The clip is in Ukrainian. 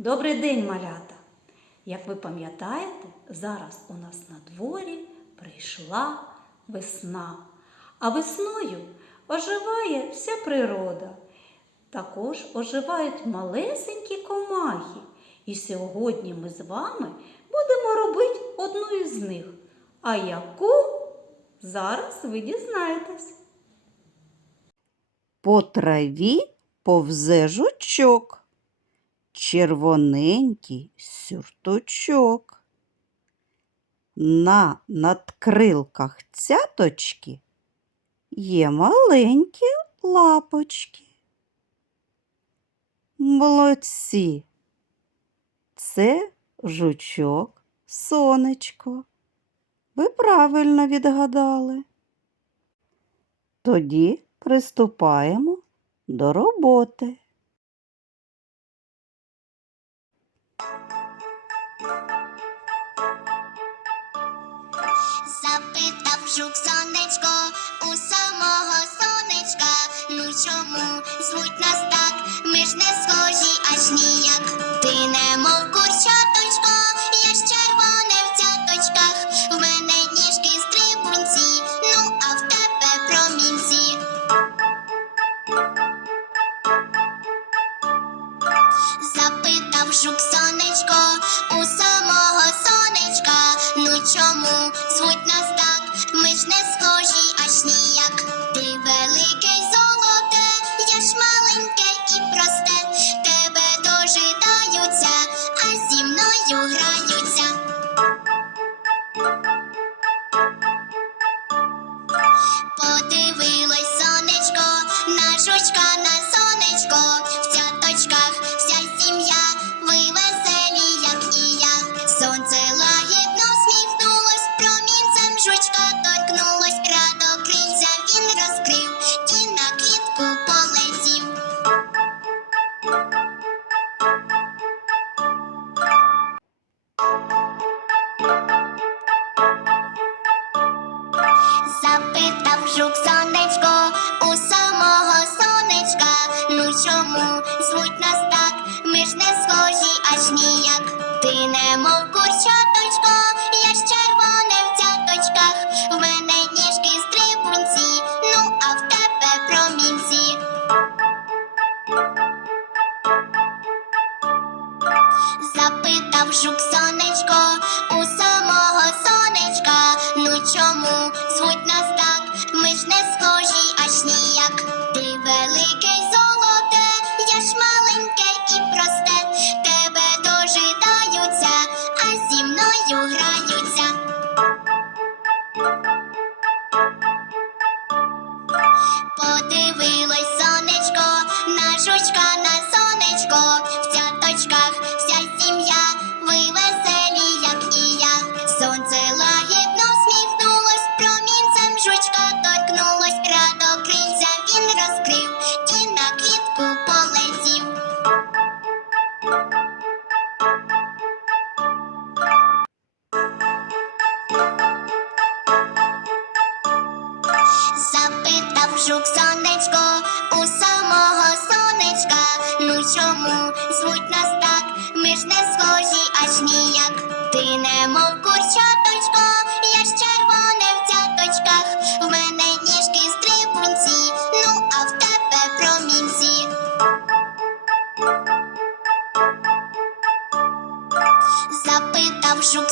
Добрий день, малята! Як ви пам'ятаєте, зараз у нас на дворі прийшла весна, а весною оживає вся природа. Також оживають малесенькі комахи. І сьогодні ми з вами будемо робити одну із них. А яку зараз ви дізнаєтесь. По траві повзе жучок, червоненький сюртучок. На надкрилках цяточки є маленькі лапочки. Молодці. Це жучок, сонечко. Ви правильно відгадали. Тоді приступаємо до роботи. Жук сонечко у самого сонечка. Ну чому звуть нас так? Ми ж не схожі аж ніяк. Ти не мов курчаточко, я ж червоне в цяточках. В мене ніжки стрибунці, ну а в тебе промінці. Запитав жук мов курчаточко, я ж червоне в цяточках. В мене ніжки стрибунці, ну а в тебе промінці. Запитав жук сонечко Сонце лагідно всміхнулось, промінцем жучка торкнулось, радо крильця він розкрив, і на квітку полетів. Запитав жук сонечко у самого сонечка. Ну чому звуть нас? Ми не схожі аж ніяк. Ти не мов курчаточко, я ж червоне в цяточках. В мене ніжки стрибунці, ну а в тебе промінці. Запитав жук